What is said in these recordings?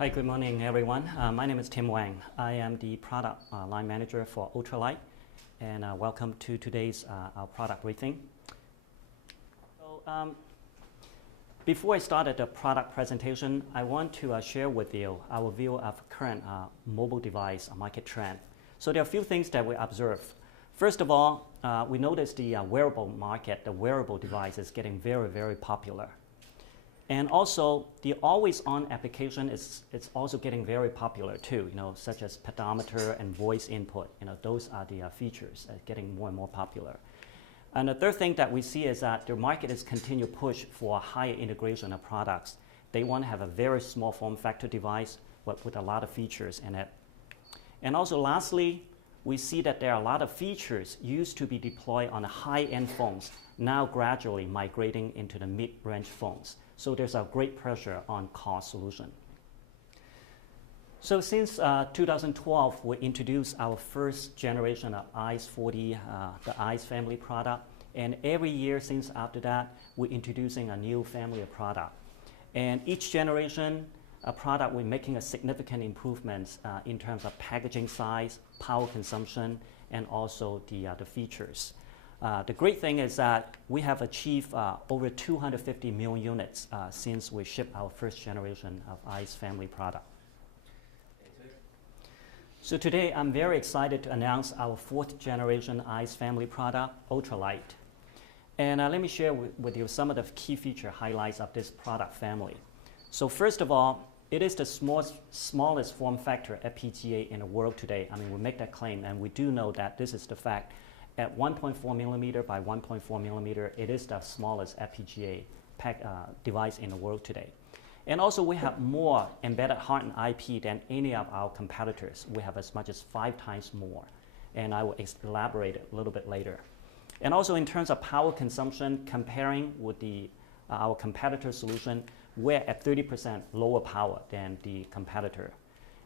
Hi, good morning, everyone. My name is Tim Wang. I am the product line manager for UltraLite, and welcome to today's our product briefing. So, before I started the product presentation, I want to share with you our view of current mobile device market trend. So there are a few things that we observe. First of all, we noticed the wearable market, the wearable device is getting very, very popular. And also, the always-on application it's also getting very popular too, such as pedometer and voice input. Those are the features getting more and more popular. And the third thing that we see is that the market is continue push for higher integration of products. They want to have a very small form factor device, but with a lot of features in it. And also, lastly, we see that there are a lot of features used to be deployed on high-end phones, now gradually migrating into the mid-range phones. So there's a great pressure on cost solution. So since 2012, we introduced our first generation of iCE40, the iCE family product. And every year since after that, we're introducing a new family of product. And each generation, a product, we're making a significant improvements in terms of packaging size, power consumption, and also the features. The great thing is that we have achieved over 250 million units since we shipped our first generation of iCE family product. So today I'm very excited to announce our fourth generation iCE family product, UltraLite. And let me share with you some of the key feature highlights of this product family. So first of all, it is the smallest form factor FPGA in the world today. I mean, we make that claim, and we do know that this is the fact. At 1.4 millimeter by 1.4 millimeter, it is the smallest FPGA device in the world today. And also, we have more embedded hardened IP than any of our competitors. We have as much as 5 times more, and I will elaborate a little bit later. And also, in terms of power consumption, comparing with our competitor solution, we're at 30% lower power than the competitor.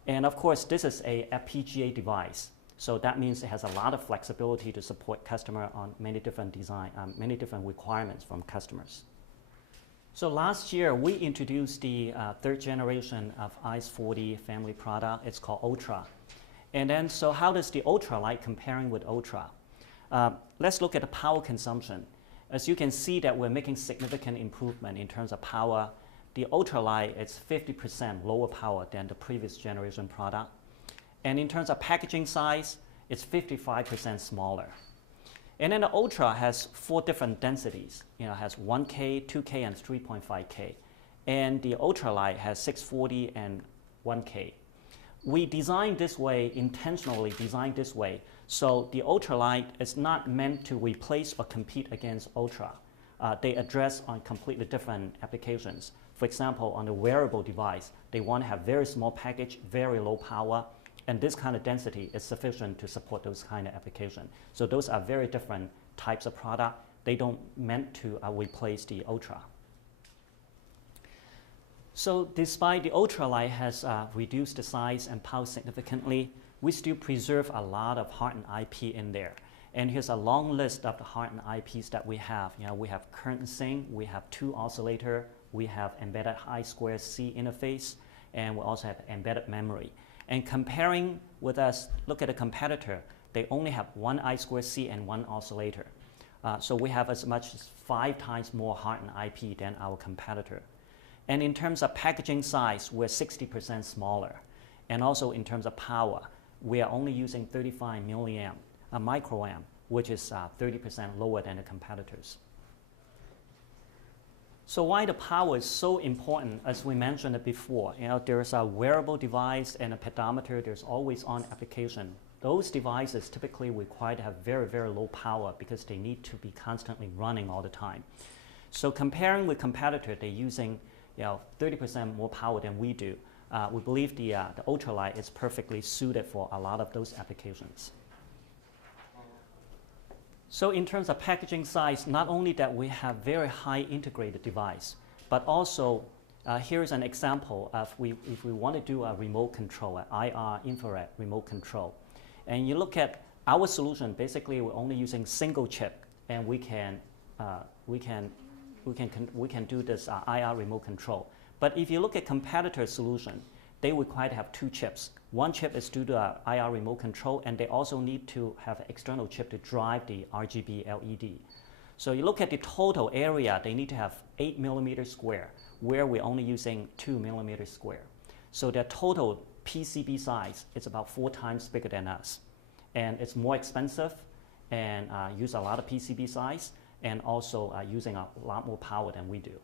And of course, this is a FPGA device. So that means it has a lot of flexibility to support customer on many different many different requirements from customers. So last year, we introduced the third generation of iCE40 family product. It's called Ultra. And then, so how does the UltraLite comparing with Ultra? Let's look at the power consumption. As you can see that we're making significant improvement in terms of power. The UltraLite is 50% lower power than the previous generation product. And in terms of packaging size, it's 55% smaller. And then the Ultra has 4 different densities. It has 1K, 2K, and 3.5K. And the UltraLite has 640 and 1K. We designed this way, intentionally designed this way, so the UltraLite is not meant to replace or compete against Ultra. They address on completely different applications. For example, on the wearable device, they want to have very small package, very low power, and this kind of density is sufficient to support those kind of applications. So those are very different types of product. They don't meant to replace the Ultra. So despite the UltraLite has reduced the size and power significantly, we still preserve a lot of hardened IP in there. And here's a long list of the hardened IPs that we have. We have current sync, we have 2 oscillator, we have embedded I2C interface, and we also have embedded memory. And comparing with us, look at a competitor, they only have 1 I2C and 1 oscillator. So we have as much as 5 times more hardened IP than our competitor. And in terms of packaging size, we're 60% smaller. And also in terms of power, we are only using 35 milliamp, microamp, which is 30% lower than the competitors. So why the power is so important, as we mentioned it before, there's a wearable device and a pedometer, there's always on application. Those devices typically require to have very, very low power because they need to be constantly running all the time. So comparing with competitor, they're using 30% more power than we do. We believe the UltraLite is perfectly suited for a lot of those applications. So in terms of packaging size, not only that we have very high integrated device, but also here's an example of if we want to do a remote control, an IR infrared remote control. And you look at our solution, basically we're only using single chip, and we can do this IR remote control. But if you look at competitor solution, they require to have 2 chips. One chip is due to IR remote control, and they also need to have an external chip to drive the RGB LED. So you look at the total area, they need to have 8 millimeters square, where we're only using 2 millimeters square. So their total PCB size is about 4 times bigger than us. And it's more expensive and use a lot of PCB size, and also using a lot more power than we do.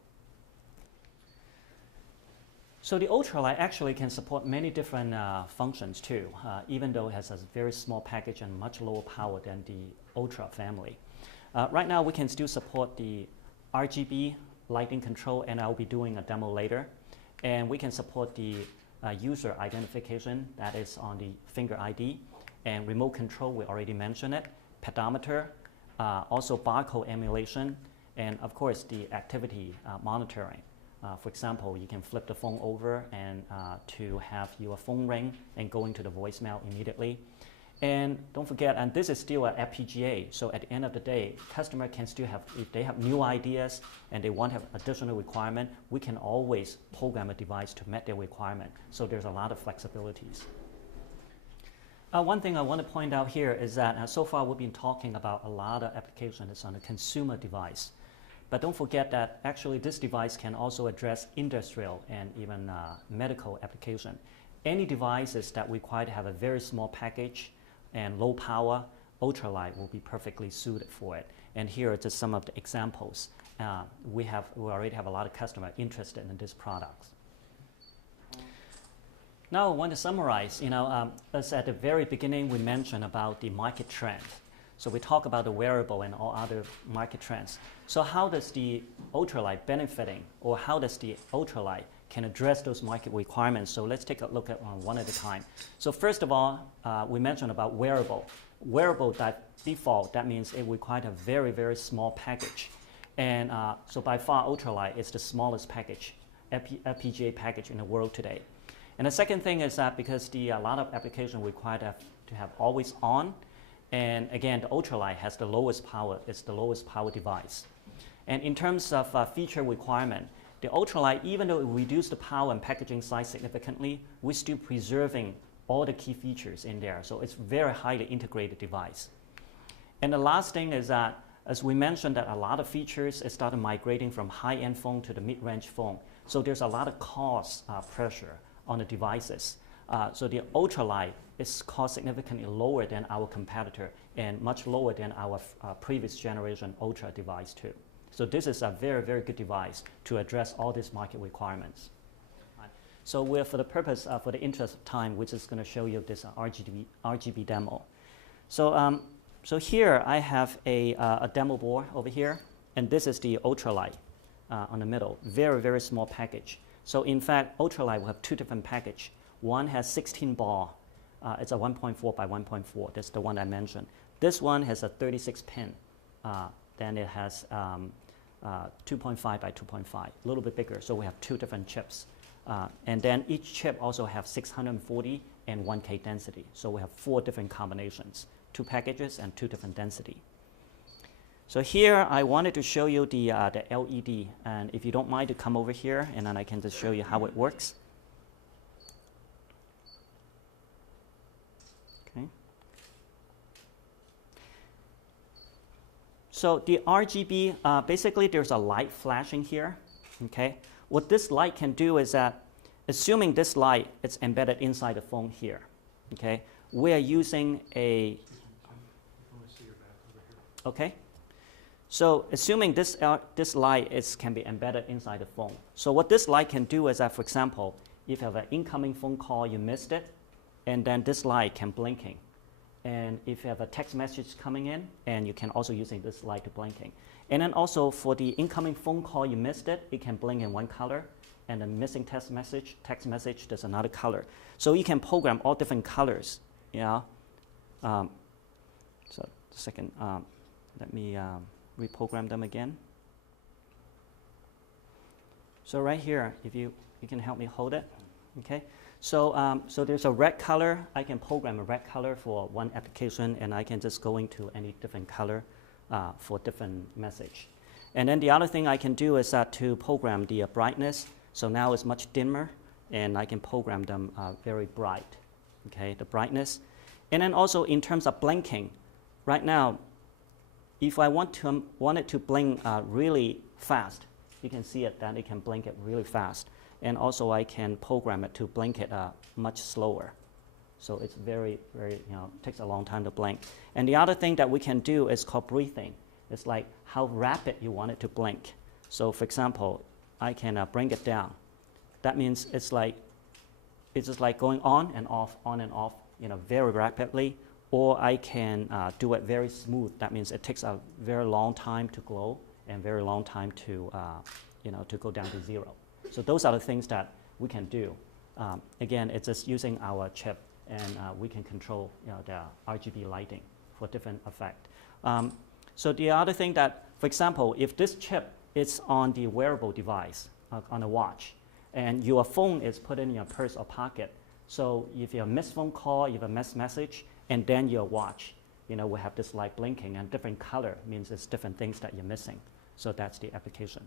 So the UltraLite actually can support many different functions too, even though it has a very small package and much lower power than the Ultra family. Right now we can still support the RGB lighting control, and I'll be doing a demo later. And we can support the user identification, that is on the finger ID, and remote control, we already mentioned it, pedometer, also barcode emulation, and of course the activity monitoring. For example, you can flip the phone over and to have your phone ring and go into the voicemail immediately. And don't forget, and this is still an FPGA, so at the end of the day, customer can still have, if they have new ideas and they want to have additional requirement, we can always program a device to meet their requirement. So there's a lot of flexibilities. One thing I want to point out here is that so far we've been talking about a lot of applications on a consumer device. But don't forget that actually this device can also address industrial and even medical application. Any devices that require to have a very small package and low power, UltraLite will be perfectly suited for it. And here are just some of the examples. We already have a lot of customers interested in these products. Now I want to summarize, as at the very beginning we mentioned about the market trend. So we talk about the wearable and all other market trends. So how does the UltraLite benefiting, or how does the UltraLite can address those market requirements? So let's take a look at one at a time. So first of all, we mentioned about wearable. Wearable default, that means it requires a very, very small package. And so by far UltraLite is the smallest package, FPGA package in the world today. And the second thing is that because a lot of applications require to have always on, and again, the UltraLite has the lowest power, it's the lowest power device. And in terms of feature requirement, the UltraLite, even though it reduced the power and packaging size significantly, we're still preserving all the key features in there. So it's a very highly integrated device. And the last thing is that, as we mentioned, that a lot of features started migrating from high-end phone to the mid-range phone. So there's a lot of cost pressure on the devices. So the UltraLite is cost significantly lower than our competitor and much lower than our previous generation Ultra device too. So this is a very, very good device to address all these market requirements. So we're, for the purpose, for the interest of time, we're just going to show you this RGB demo. So, so here I have a demo board over here, and this is the UltraLite on the middle. Very, very small package. So in fact, UltraLite will have 2 different packages. One has 16 ball. It's a 1.4 by 1.4. That's the one I mentioned. This one has a 36 pin. Then it has 2.5 by 2.5, a little bit bigger. So we have 2 different chips. And then each chip also have 640 and 1K density. So we have 4 different combinations, 2 packages and 2 different density. So here I wanted to show you the LED. And if you don't mind to come over here, and then I can just show you how it works. Okay. So the RGB, basically there's a light flashing here. Okay. What this light can do is that, assuming this light is embedded inside the phone here, okay, we are using a, okay, so assuming this light can be embedded inside the phone. So what this light can do is that, for example, if you have an incoming phone call, you missed it, and then this light can blinking. And if you have a text message coming in, and you can also using this light to blinking. And then also for the incoming phone call, you missed it, it can blink in one color, and the missing text message, there's another color. So you can program all different colors, yeah. So second, let me reprogram them again. So right here, if you can help me hold it, okay. So, so there's a red color. I can program a red color for one application, and I can just go into any different color for different message. And then the other thing I can do is to program the brightness. So now it's much dimmer, and I can program them very bright, okay, the brightness. And then also in terms of blinking, right now, if I want it to blink really fast, you can see it that it can blink it really fast. And also I can program it to blink it much slower. So it's very, takes a long time to blink. And the other thing that we can do is called breathing. It's like how rapid you want it to blink. So for example, I can bring it down. That means it's just like going on and off, very rapidly. Or I can do it very smooth. That means it takes a very long time to glow and very long time to, to go down to 0. So those are the things that we can do. Again, it's just using our chip, and we can control the RGB lighting for different effect. So the other thing that, for example, if this chip is on the wearable device, on a watch, and your phone is put in your purse or pocket, so if you have a missed phone call, you have a missed message, and then your watch, will have this light blinking, and different color means it's different things that you're missing. So that's the application.